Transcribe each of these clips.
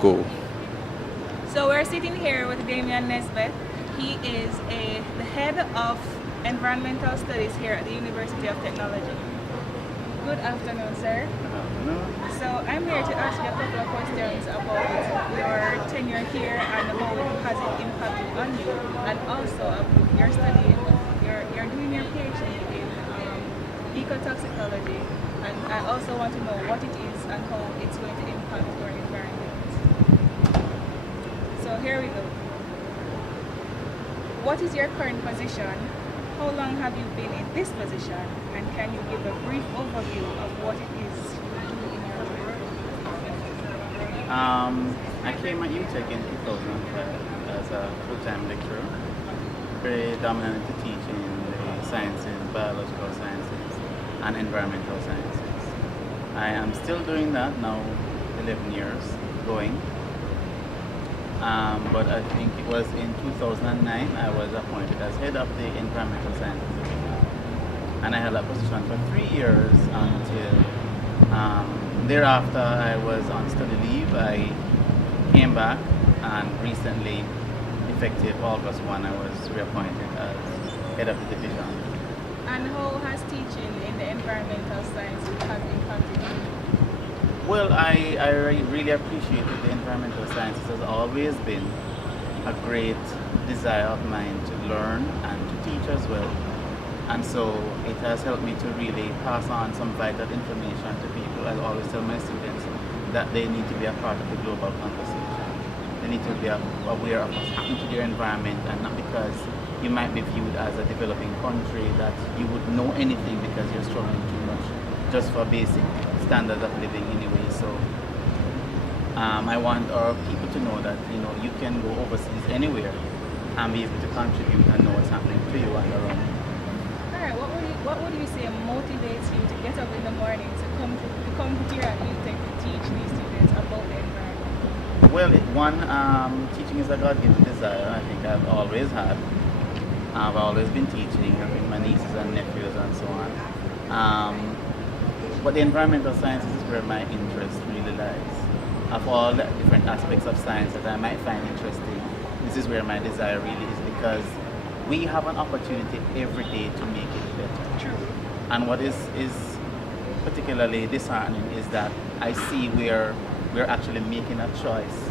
go. So we're sitting here with Damian Nesbitt. He is the head of environmental studies here at the University of Technology. Good afternoon, sir. So I'm here to ask you a couple of questions about your tenure here and how it has it impacted on you, and also your study. You're doing your PhD in ecotoxicology, and I also want to know what it is and how it's going to impact our environment. So here we go. What is your current position? How long have you been in this position? And can you give a brief overview of what it is you do in your work? I came at UTech in 2005 as a full-time lecturer, predominantly teaching the sciences, biological sciences, and environmental sciences. I am still doing that now, 11 years going. But I think it was in 2009 I was appointed as head of the environmental sciences division. And I held that position for 3 years until thereafter I was on study leave. I came back and recently, effective August 1, I was reappointed as head of the division. And how has teaching in the environmental sciences has impacted you? Well, I really appreciate that the environmental sciences has always been a great desire of mine to learn and to teach as well. And so it has helped me to really pass on some vital information to people. I always tell my students that they need to be a part of the global conversation. They need to be aware of what's happening to their environment, and not because you might be viewed as a developing country that you would know anything because you're struggling too much just for basic standards of living anyway. So I want our people to know that you can go overseas anywhere and be able to contribute and know what's happening to you and around. All right, what would you say motivates you to get up in the morning to come here at UTech to teach these students about the environment? Well, teaching is a God-given desire. I think I've always had. I've always been teaching. I think my nieces and nephews and so on. But the environmental sciences is where my interest really lies. Of all the different aspects of science that I might find interesting, this is where my desire really is, because we have an opportunity every day to make it better. True. And what is particularly disheartening is that I see where we're actually making a choice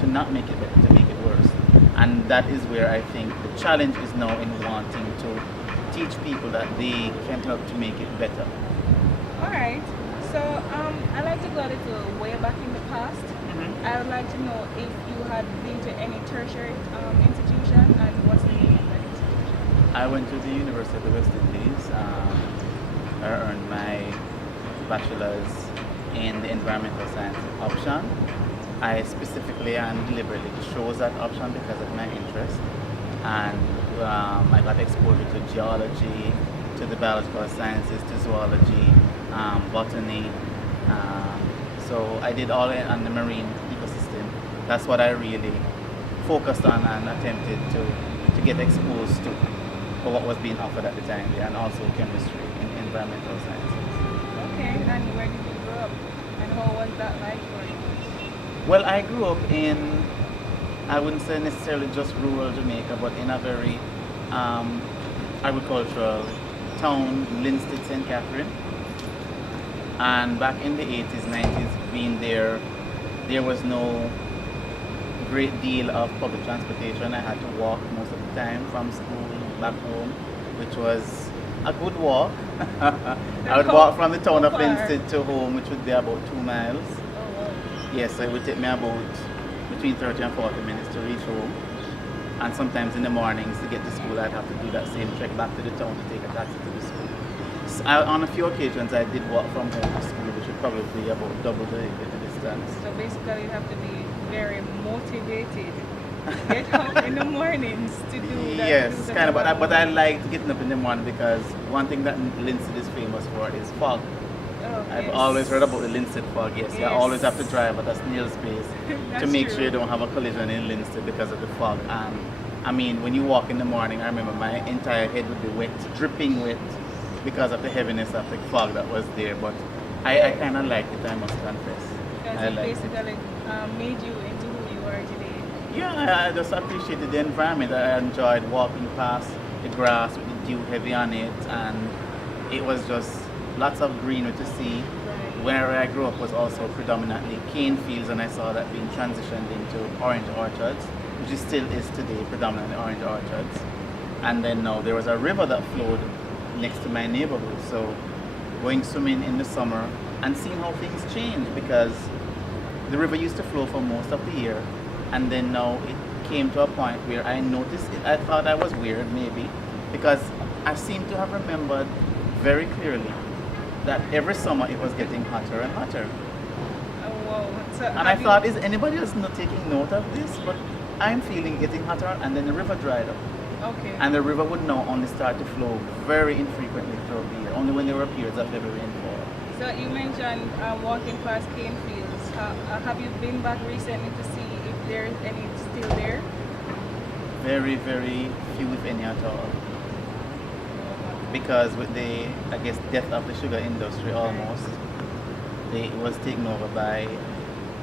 to not make it better, to make it worse. And that is where I think the challenge is now in wanting to teach people that they can help to make it better. All right. So I'd like to go a little way back in the past. I would like to know if you had been to any tertiary institution and what's the name of that institution. I went to the University of the West Indies. I earned my bachelor's in the environmental science option. I specifically and deliberately chose that option because of my interest, and I got exposure to geology, to the biological sciences, to zoology, botany. So I did all on the marine ecosystem. That's what I really focused on and attempted to get exposed to for what was being offered at the time, and also chemistry and environmental sciences. Okay. And where did you grow up? And how was that like for you? Well, I grew up in, I wouldn't say necessarily just rural Jamaica, but in a very agricultural town, Linstead, St. Catherine. And back in the 80s, 90s, being there was no great deal of public transportation. I had to walk most of the time from school back home, which was a good walk. I would walk from the town of How far? Linstead to home, which would be about 2 miles. Oh, wow. Yes, so it would take me about between 30 and 40 minutes to reach home. And sometimes in the mornings to get to school, I'd have to do that same trek back to the town to take a taxi to the school. So on a few occasions, I did walk from home to school, which would probably be about double the distance. So basically, you have to be very motivated to get up in the mornings to do that. Yes, do such kind a of, but long but I walk. liked getting up in the morning because one thing that Linstead is famous for is fog. Oh, I've yes. always heard about the Linstead fog, yes. You always have to Yes. drive at a snail's pace to That's make true. sure you don't have a collision in Linstead because of the fog. And I mean, when you walk in the morning, I remember my entire head would be wet, dripping wet, because of the heaviness of the fog that was there. But I kind of liked it, I must confess. because I it like it. basically made you into who you are today. Yeah, I just appreciated the environment. I enjoyed walking past the grass with the dew heavy on it, and it was just lots of greenery to see. Right. Where I grew up was also predominantly cane fields, and I saw that being transitioned into orange orchards, which is still is today predominantly orange orchards. And then now there was a river that flowed next to my neighborhood, so going swimming in the summer and seeing how things change, because the river used to flow for most of the year, and then now it came to a point where I noticed it. I thought I was weird, maybe, because I seem to have remembered very clearly that every summer it was getting hotter and hotter. Oh, wow. So And I have thought, you, is anybody else not taking note of this? But I'm feeling it getting hotter, and then the river dried up. okay. And the river would now only start to flow very infrequently throughout the year, only when there were periods of heavy rainfall. So you mentioned walking past cane fields. Have you been back recently to see if there's any still there? Very, very few, if any, at all. Because with the, I guess, death of the sugar industry almost, it was taken over by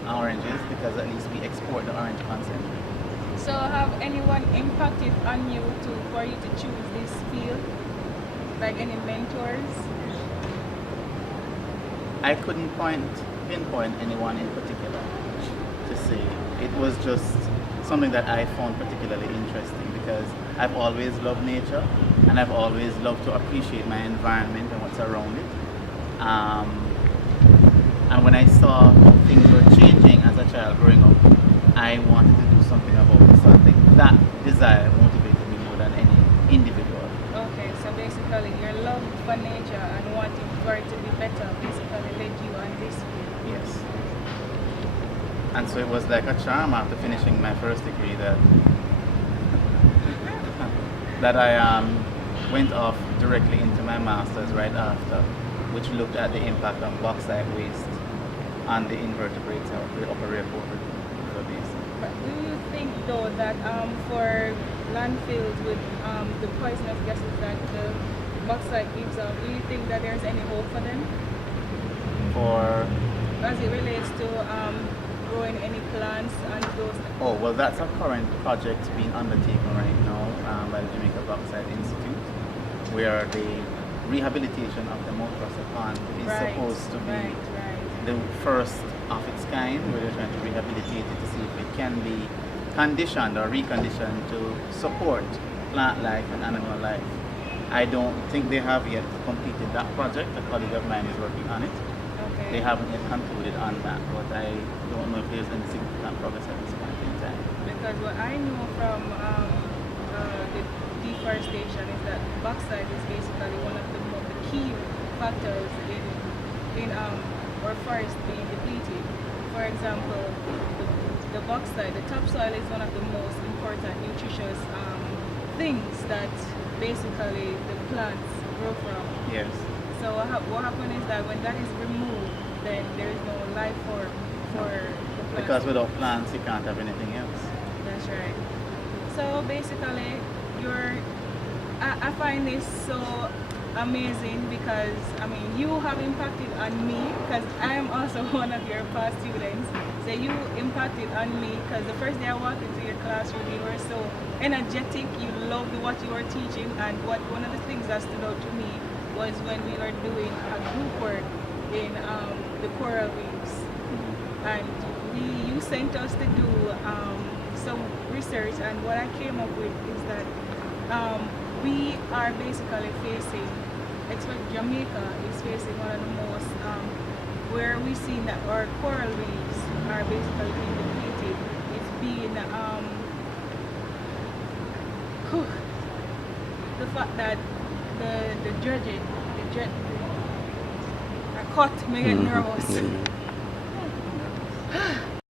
oranges, because at least we export the orange concentrate. So have anyone impacted on you for you to choose this field? Like any mentors? I couldn't pinpoint anyone in particular to say. It was just something that I found particularly interesting, because I've always loved nature, and I've always loved to appreciate my environment and what's around it. And when I saw how things were changing as a child growing up, I wanted to do something about it. So I think that desire motivated me more than any individual. Okay, so basically your love for nature and wanting for it to be better basically led you on this field. Yes. And so it was like a charm after finishing my first degree that that I went off directly into my master's right after, which looked at the impact of bauxite waste on the invertebrates of the upper river basin. But do you think though that for landfills with the poisonous gases that the bauxite gives off, do you think that there's any hope for them? For As it relates to growing any plants and those. oh well, that's a current project being undertaken right now by the Jamaica Bauxite Institute, where the rehabilitation of the Mount Russell Pond is supposed to be Right. the first of its kind, where they're trying to rehabilitate it to see if it can be conditioned or reconditioned to support plant life and animal life. I don't think they have yet completed that project. A colleague of mine is working on it. Okay. They haven't yet concluded on that, but I don't know if there's any significant progress at this point in time. Because what I know from the deforestation is that bauxite is basically one of the key factors in our forest being depleted. For example, the bauxite, the topsoil is one of the most important nutritious things that basically the plants grow from. Yes. So what happens is that when that is removed, then there is no life form for the plants. Because without plants, you can't have anything else. That's right. So basically, I find this so amazing because, I mean, you have impacted on me because I am also one of your past students. So you impacted on me because the first day I walked into your classroom, you were so energetic, you loved what you were teaching, and one of the things that stood out to me was when we were doing a group work in the coral reefs. And you sent us to do some research, and what I came up with is that we are basically facing, especially Jamaica is facing one of the most, where we see that our coral reefs are basically being depleted. It's being, the fact that the dredging, I caught me get nervous.